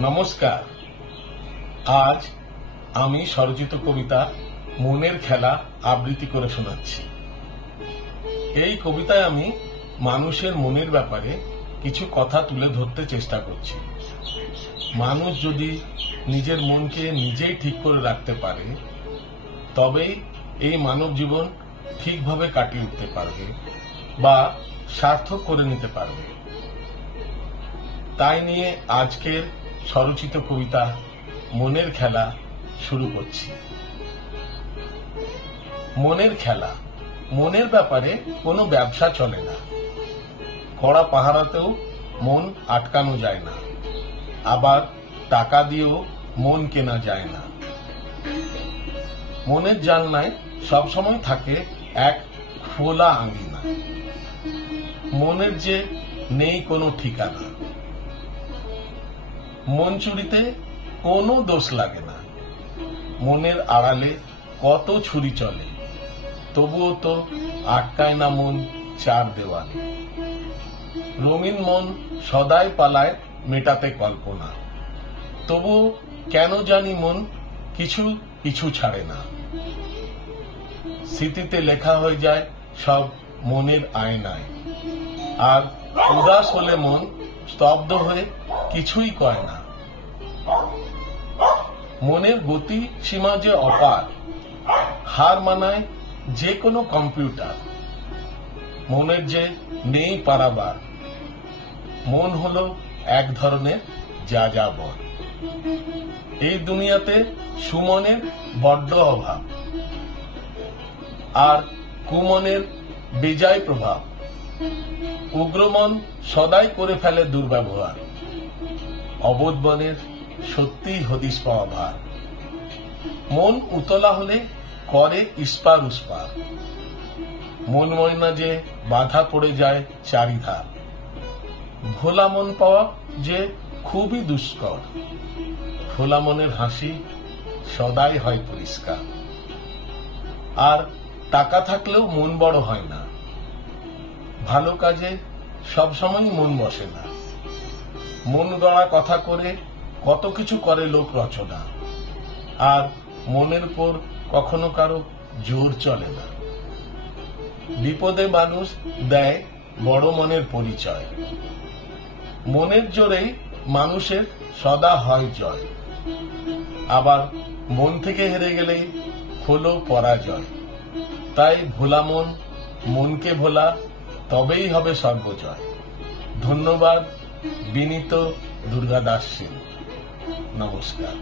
নমস্কার। আজ আমি স্বরচিত কবিতা মনের খেলা আবৃত্তি করে শোনাচ্ছি। এই কবিতায় আমি মানুষের মনের ব্যাপারে কিছু কথা তুলে ধরতে চেষ্টা করছি। মানুষ যদি নিজের মনকে নিজেই ঠিক করে রাখতে পারে, তবেই এই মানব জীবন ঠিকভাবে কাটিয়ে উঠতে পারবে বা সার্থক করে নিতে পারবে। তাই নিয়ে আজকের স্বরচিত কবিতা মনের খেলা শুরু করছি। মনের খেলা। মনের ব্যাপারে কোনো ব্যবসা চলে না। কড়া পাহারাতেও মন আটকানো যায় না, আবার টাকা দিয়েও মন কেনা যায় না। মনের জানলায় সবসময় থাকে এক খোলা আঙিনা। মনের যে নেই কোনো ঠিকানা। মন চুরিতে কোনো দোষ লাগে না। মনের আড়ালে কত ছুরি চলে, তবুও তো আটকায় না মন চার দেওয়ালে। রঙিন মন সদাই পালায় মেটাতে কল্পনা, তবু কেন জানি মন কিছু কিছু ছাড়ে না। স্মৃতিতে লেখা হয়ে যায় সব মনের আয়নায়, আর উদাস হলে মন স্তব্ধ হয়ে কিছুই কয় না। মনের গতি সীমা যে অপার, হার মানায় যে কোনো কম্পিউটার। মনের যে নেই পারাবার, মন হলো এক ধরনের যাযাবর। এই দুনিয়াতে সুমনের বড্ড অভাব, আর কুমনের বেজায় প্রভাব। উগ্রমন সদাই করে ফেলে দুর্ব্যবহার। অবোধ মনের সত্যিই হদিস পাওয়া ভার। মন উতলা হলে করে ইস্পার উস্পার। মন ময়না যে বাধা পড়ে যায় চারিধার। ভোলা মন পাওয়া যে খুবই দুষ্কর। খোলা মনের হাসি সদাই হয় পরিষ্কার। আর টাকা থাকলেও মন বড় হয় না। ভালো কাজে সবসময় মন বসে না। মন গড়া কথা করে কত কিছু করে লোক রচনা, আর মনের উপর কখনো কারো জোর চলে না। বিপদে মানুষ দেয় বড় মনের পরিচয়। মনের জোরেই মানুষের সদা হয় জয়। আবার মন থেকে হেরে গেলেই হলো পরাজয়। তাই ভোলা মন, মনকে ভোলা, তবেই হবে সর্বজয়। ধন্যবাদ। বিনীত দুর্গাদাস সিং। নমস্কার।